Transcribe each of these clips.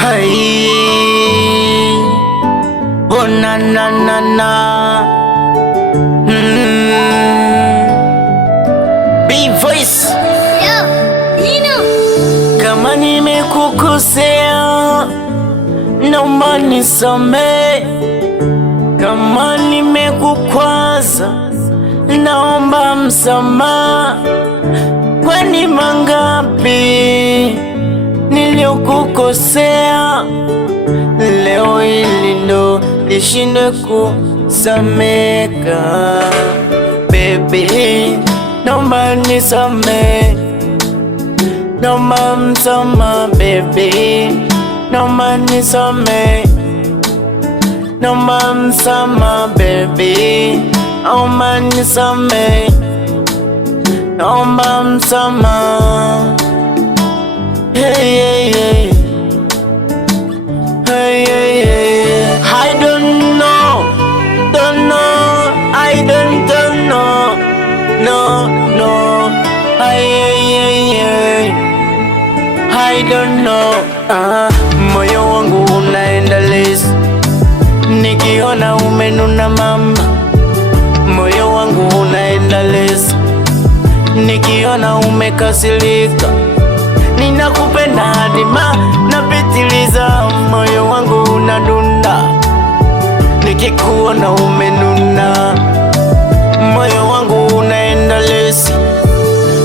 Hey, oh na na na na. B-Voice. Yo, Nino. Kama nimekukosea naomba nisamehe, kama nimekukwaza naomba msamaha. Kwani mangapi niliyokukosea, leo hili ndo lishindwe kusameka. Baby, naomba nisamehe, naomba msamaha. Baby, naomba nisamehe, naomba msamaha. Baby, naomba nisamehe, naomba msamaha. Hey, hey, hey. Hey, hey, hey. I don't know, I don't know, no. Hey. I don't know. Moyo wangu unaenda lesi nikiona umenuna mama. Moyo wangu unaenda lesi nikiona umekasirika. Ninakupenda hadi napitiliza, moyo wangu unadunda nikikuona umenuna. Moyo wangu unaenda lesi.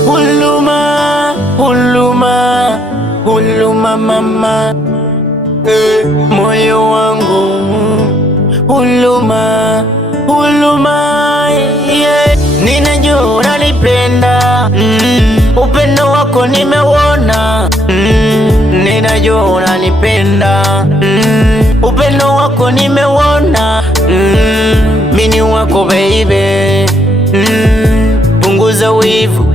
Huluma mama, moyo wangu huluma, yeah. Ninajua unanipenda, upendo wako nimeuona. Ninajua unanipenda, upendo wako nimeuona. Mini wako baby, punguza wivu.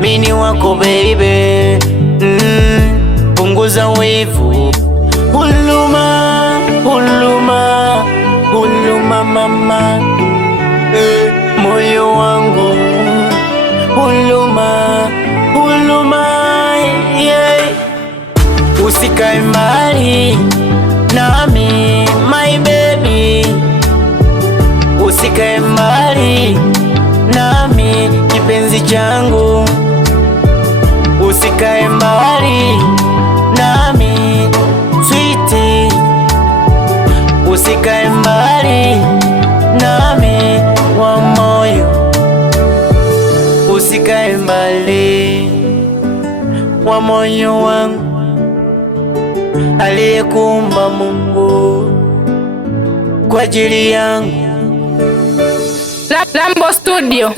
Mini wako baby, punguza wivu. Huluma mama, moyo wangu huluma, yeah. Usikae mbali nami my baby, usikae mbali nami kipenzi changu, usikae mbali nami sweetie, usikae mbali nami wa moyo, usikae mbali wa moyo wangu aliyekuumba Mungu kwa ajili yangu. Lambo Studio.